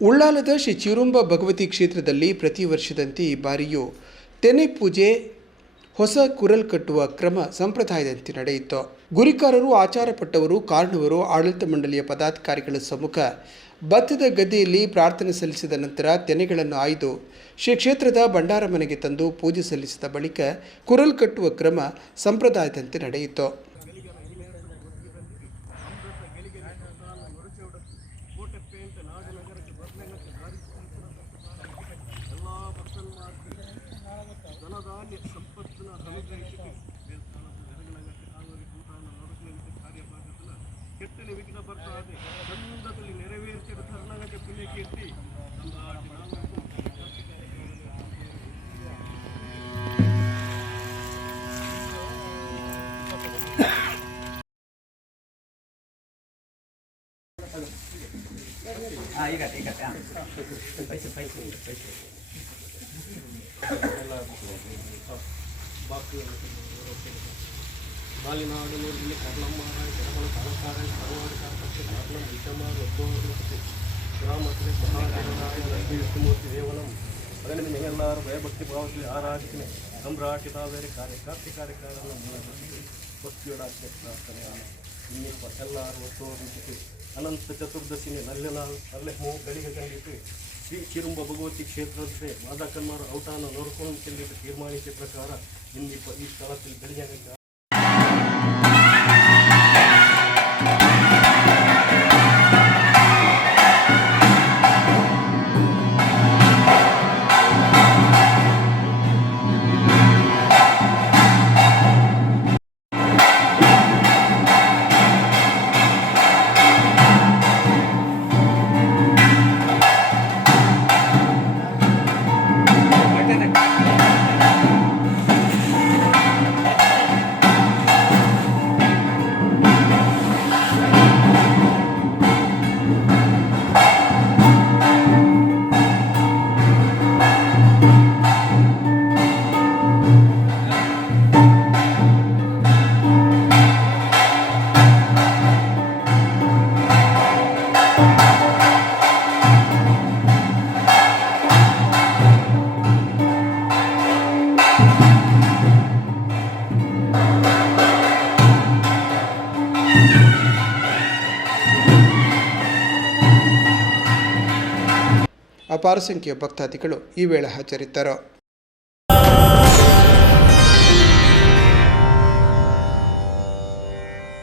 ಉಳ್ಳಾಲದ ಶ್ರೀ ಚಿರುಂಬ ಭಗವತಿ ಕ್ಷೇತ್ರದಲ್ಲಿ ಪ್ರತಿ ವರ್ಷದಂತೆ ಈ ಬಾರಿಯೂ ತೆನೆ ಪೂಜೆ, ಹೊಸ ಕುರಲ್ ಕಟ್ಟುವ ಕ್ರಮ ಸಂಪ್ರದಾಯದಂತೆ ನಡೆಯಿತು. ಗುರಿಕಾರರು, ಆಚಾರಪಟ್ಟವರು, ಕಾರಣವರು, ಆಡಳಿತ ಮಂಡಳಿಯ ಪದಾಧಿಕಾರಿಗಳ ಸಮ್ಮುಖ ಭತ್ತದ ಗದ್ದೆಯಲ್ಲಿ ಪ್ರಾರ್ಥನೆ ಸಲ್ಲಿಸಿದ ನಂತರ ತೆನೆಗಳನ್ನು ಆಯ್ದು ಶ್ರೀ ಕ್ಷೇತ್ರದ ಭಂಡಾರ ಮನೆಗೆ ತಂದು ಪೂಜೆ ಸಲ್ಲಿಸಿದ ಬಳಿಕ ಕುರಲ್ ಕಟ್ಟುವ ಕ್ರಮ ಸಂಪ್ರದಾಯದಂತೆ ನಡೆಯಿತು. ಧನಧಾನ್ಯ ಸಂಪತ್ತಿನ ಅನುಗ್ರಹಿಸಿತು ಕಾರ್ಯಭಾಗದಲ್ಲಿ ಕೆತ್ತನೆ ವಿಘ್ನ ಬರ್ತಾದೆ ಚಂದದಲ್ಲಿ ನೆರವೇರಿಸಿದ ಧರ್ಮಕ್ಕೆ ಪುಣ್ಯ ಕೀರ್ತಿ ಅಂದಾಟಿ ನಾಲ್ಕು ಮಾಲಿನಾಡು ಇಲ್ಲಿ ಕರ್ಲಮ್ಮ ಕೆರಮಳ ಸಹಕಾರ ಕರವಾಡಿ ಕಾಪಕ್ಕೆ ಕಾರಣ ವಿಷಮ ಒದ್ದೋರುತ್ತೆ ಗ್ರಾಮಕ್ಕೆ ಮಹಾದೇವನಾಯ ವಿಷ್ಣುಮೂರ್ತಿ ಭಯಭಕ್ತಿ ಭಾವದಲ್ಲಿ ಆರಾಧಿಸಿನೆ ಸಂಭ್ರಾಟಿತಾವೇರಿ ಕಾರ್ಯ ಕಾರ್ತಿ ಕಾರ್ಯಕಾರನ ಭಕ್ತಿಯೊಡಾಕ್ಕೆ ಪ್ರಾರ್ಥನೆ ಇನ್ನಿಪ್ಪ ಎಲ್ಲರೂ ಒತ್ತೋದಿಟ್ಟು ಅನಂತ ಚತುರ್ದಶಿನಿ ನಲ್ಲೆ ನಾವು ಅಲ್ಲೇ ಮೂರು ಗಳಿಗೆ ಶ್ರೀ ಚಿರುಂಬ ಭಗವತಿ ಕ್ಷೇತ್ರದಲ್ಲಿ ಮಾದಕನ್ಮಾರ ಔಟಾನ ನೋಡ್ಕೊಂಡು ಚೆಲ್ಲಿದ್ದ ತೀರ್ಮಾನಿಸಿದ ಪ್ರಕಾರ ಇಲ್ಲಿ ಈ ಸ್ಥಳದಲ್ಲಿ ಬೆಳಿಗ್ಗೆ ಅಪಾರ ಸಂಖ್ಯೆಯ ಭಕ್ತಾದಿಗಳು ಈ ವೇಳೆ ಹಾಜರಿದ್ದರು.